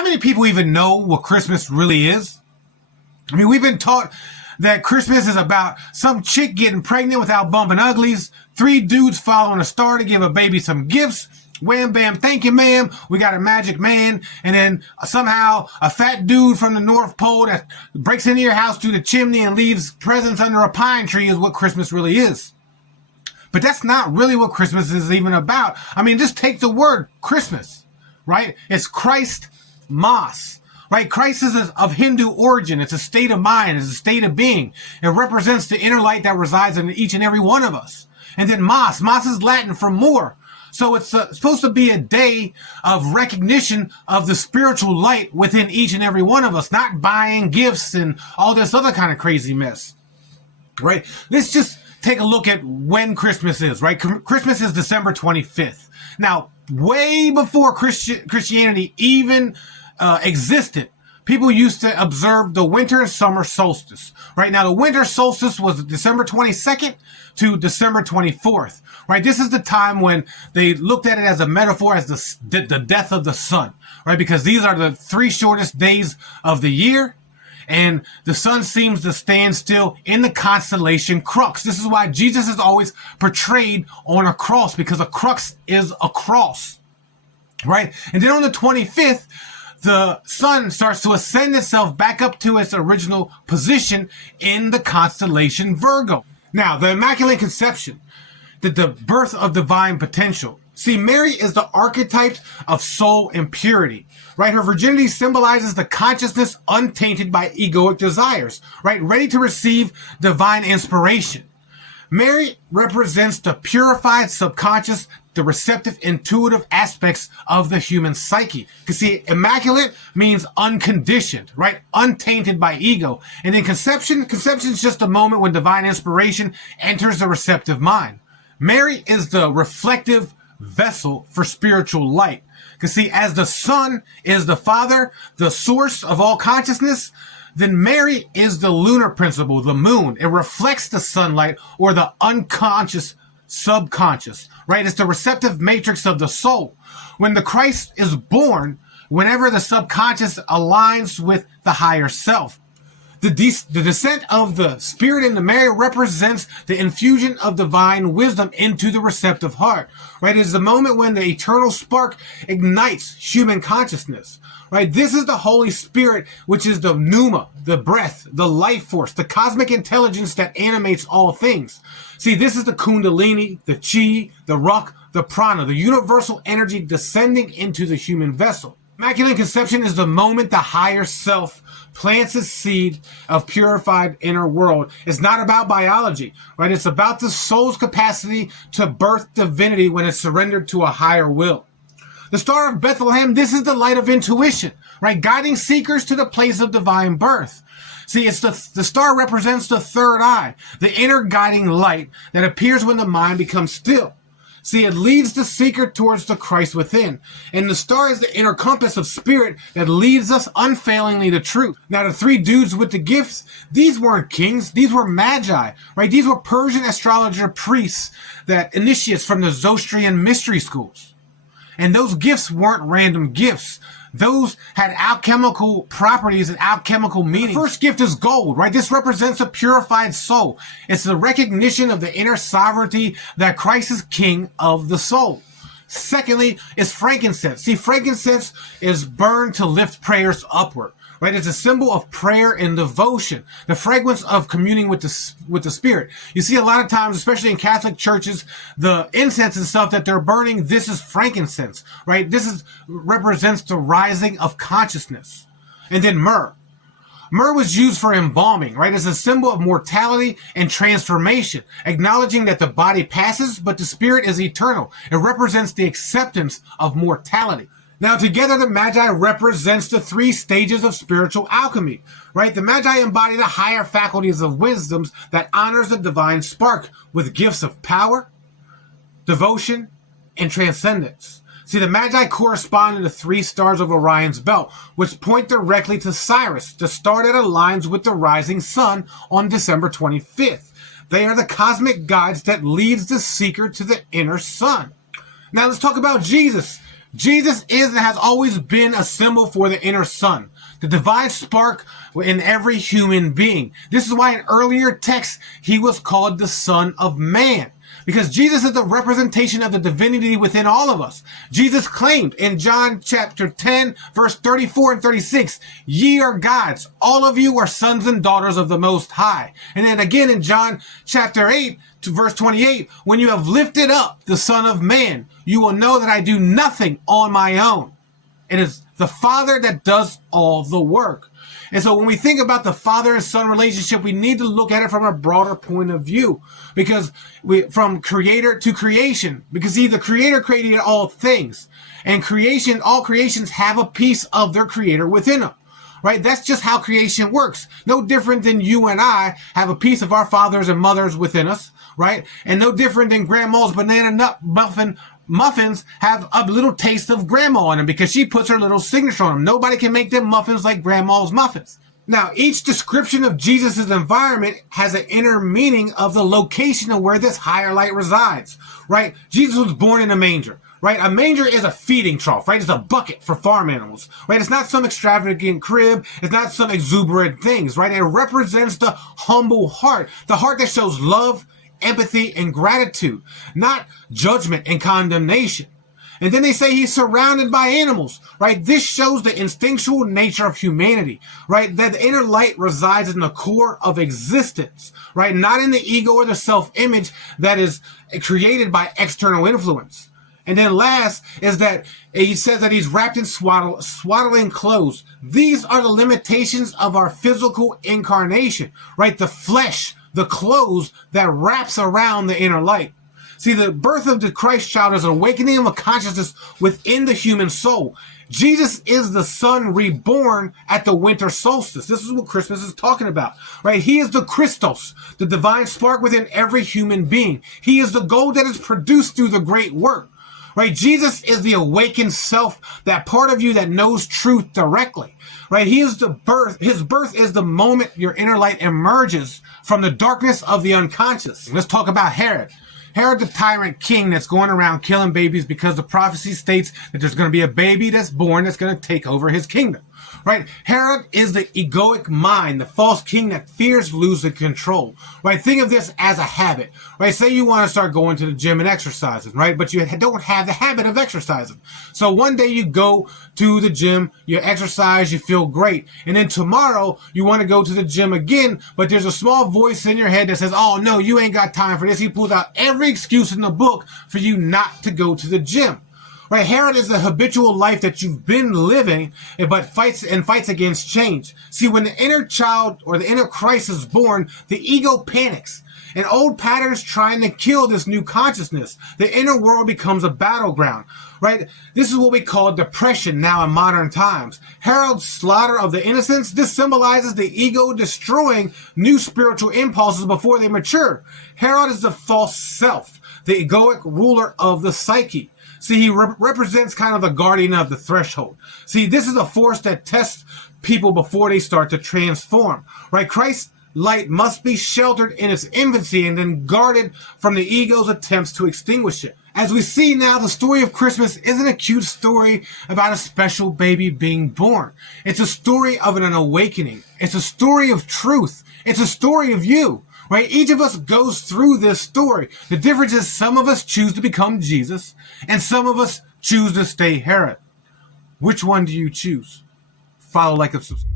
How many people even know what Christmas really is? I mean, we've been taught that Christmas is about some chick getting pregnant without bumping uglies, 3 dudes following a star to give a baby some gifts, wham bam, thank you ma'am, we got a magic man, and then somehow a fat dude from the North Pole that breaks into your house through the chimney and leaves presents under a pine tree is what Christmas really is. But that's not really what Christmas is even about. I mean, just take the word Christmas, right? It's Christ Mas, right? Christ is of Hindu origin. It's a state of mind. It's a state of being. It represents the inner light that resides in each and every one of us. And then Mas is Latin for more. So it's supposed to be a day of recognition of the spiritual light within each and every one of us, not buying gifts and all this other kind of crazy mess, right? Let's just take a look at when Christmas is, right? Christmas is December 25th. Now, way before Christianity even existed, people used to observe the winter and summer solstice, right? Now, the winter solstice was December 22nd to December 24th, right? This is the time when they looked at it as a metaphor as the death of the sun, right? Because these are the 3 shortest days of the year, and the sun seems to stand still in the constellation Crux. This is why Jesus is always portrayed on a cross, because a crux is a cross, right? And then on the 25th, the sun starts to ascend itself back up to its original position in the constellation Virgo. Now, the Immaculate Conception, the birth of divine potential. See, Mary is the archetype of soul and purity, right? Her virginity symbolizes the consciousness untainted by egoic desires, right? Ready to receive divine inspiration. Mary represents the purified subconscious, the receptive, intuitive aspects of the human psyche. You see, immaculate means unconditioned, right? Untainted by ego. And in conception is just a moment when divine inspiration enters the receptive mind. Mary is the reflective vessel for spiritual light. Because see, as the sun is the father, the source of all consciousness, then Mary is the lunar principle, the moon. It reflects the sunlight or the unconscious subconscious, right? It's the receptive matrix of the soul. When the Christ is born, whenever the subconscious aligns with the higher self, the descent of the Spirit into Mary represents the infusion of divine wisdom into the receptive heart, right? It is the moment when the eternal spark ignites human consciousness, right? This is the Holy Spirit, which is the pneuma, the breath, the life force, the cosmic intelligence that animates all things. See, this is the Kundalini, the Chi, the Ruch, the Prana, the universal energy descending into the human vessel. Immaculate Conception is the moment the higher self plants a seed of purified inner world. It's not about biology, right? It's about the soul's capacity to birth divinity when it's surrendered to a higher will. The Star of Bethlehem, this is the light of intuition, right? Guiding seekers to the place of divine birth. See, it's the star represents the third eye, the inner guiding light that appears when the mind becomes still. See, it leads the seeker towards the Christ within. And the star is the inner compass of spirit that leads us unfailingly to truth. Now, the 3 dudes with the gifts, these weren't kings. These were magi, right? These were Persian astrologer priests, that initiates from the Zoroastrian mystery schools. And those gifts weren't random gifts. Those had alchemical properties and alchemical meaning. The first gift is gold, right? This represents a purified soul. It's the recognition of the inner sovereignty that Christ is king of the soul. Secondly, is frankincense. See, frankincense is burned to lift prayers upward, right? It's a symbol of prayer and devotion, the fragrance of communing with the Spirit. You see a lot of times, especially in Catholic churches, the incense and stuff that they're burning, this is frankincense, right? This represents the rising of consciousness. And then myrrh. Myrrh was used for embalming, right? As a symbol of mortality and transformation, acknowledging that the body passes, but the spirit is eternal. It represents the acceptance of mortality. Now, together, the Magi represents the 3 stages of spiritual alchemy, right? The Magi embody the higher faculties of wisdoms that honors the divine spark with gifts of power, devotion, and transcendence. See, the Magi correspond to the 3 stars of Orion's belt, which point directly to Sirius, the star that aligns with the rising sun on December 25th. They are the cosmic guides that leads the seeker to the inner sun. Now, let's talk about Jesus. Jesus is and has always been a symbol for the inner sun, the divine spark in every human being. This is why in earlier texts he was called the Son of Man, because Jesus is the representation of the divinity within all of us. Jesus claimed in John chapter 10, verse 34 and 36, "Ye are gods, all of you are sons and daughters of the Most High." And then again in John chapter 8, to verse 28, "When you have lifted up the Son of Man, you will know that I do nothing on my own. It is the Father that does all the work." And so when we think about the father and son relationship, we need to look at it from a broader point of view, because from creator to creation, because the creator created all things, and all creations have a piece of their creator within them. Right? That's just how creation works. No different than you and I have a piece of our fathers and mothers within us, right? And no different than grandma's banana nut muffins have a little taste of grandma in them, because she puts her little signature on them. Nobody can make them muffins like grandma's muffins. Now, each description of Jesus' environment has an inner meaning of the location of where this higher light resides, right? Jesus was born in a manger. Right? A manger is a feeding trough, right? It's a bucket for farm animals, right? It's not some extravagant crib. It's not some exuberant things, right? It represents the humble heart, the heart that shows love, empathy, and gratitude, not judgment and condemnation. And then they say he's surrounded by animals, right? This shows the instinctual nature of humanity, right? That the inner light resides in the core of existence, right? Not in the ego or the self-image that is created by external influence. And then last is that he says that he's wrapped in swaddling clothes. These are the limitations of our physical incarnation, right? The flesh, the clothes that wraps around the inner light. See, the birth of the Christ child is an awakening of a consciousness within the human soul. Jesus is the sun reborn at the winter solstice. This is what Christmas is talking about, right? He is the Christos, the divine spark within every human being. He is the gold that is produced through the great work. Right? Jesus is the awakened self, that part of you that knows truth directly. Right? He is the birth. His birth is the moment your inner light emerges from the darkness of the unconscious. Let's talk about Herod. Herod, the tyrant king that's going around killing babies, because the prophecy states that there's going to be a baby that's born that's going to take over his kingdom. Right? Herod is the egoic mind, the false king that fears losing control. Right? Think of this as a habit. Right? Say you want to start going to the gym and exercising, right? But you don't have the habit of exercising. So one day you go to the gym, you exercise, you feel great. And then tomorrow you want to go to the gym again, but there's a small voice in your head that says, "Oh no, you ain't got time for this." He pulls out every excuse in the book for you not to go to the gym. Right? Herod is the habitual life that you've been living, but fights against change. See, when the inner child or the inner Christ is born, the ego panics, and old patterns trying to kill this new consciousness. The inner world becomes a battleground. Right? This is what we call depression now in modern times. Herod's slaughter of the innocents, this symbolizes the ego destroying new spiritual impulses before they mature. Herod is the false self, the egoic ruler of the psyche. See, he represents kind of the guardian of the threshold. See, this is a force that tests people before they start to transform. Right? Christ's light must be sheltered in its infancy and then guarded from the ego's attempts to extinguish it. As we see now, the story of Christmas isn't a cute story about a special baby being born. It's a story of an awakening. It's a story of truth. It's a story of you. Right? Each of us goes through this story. The difference is some of us choose to become Jesus and some of us choose to stay Herod. Which one do you choose? Follow, like, and subscribe.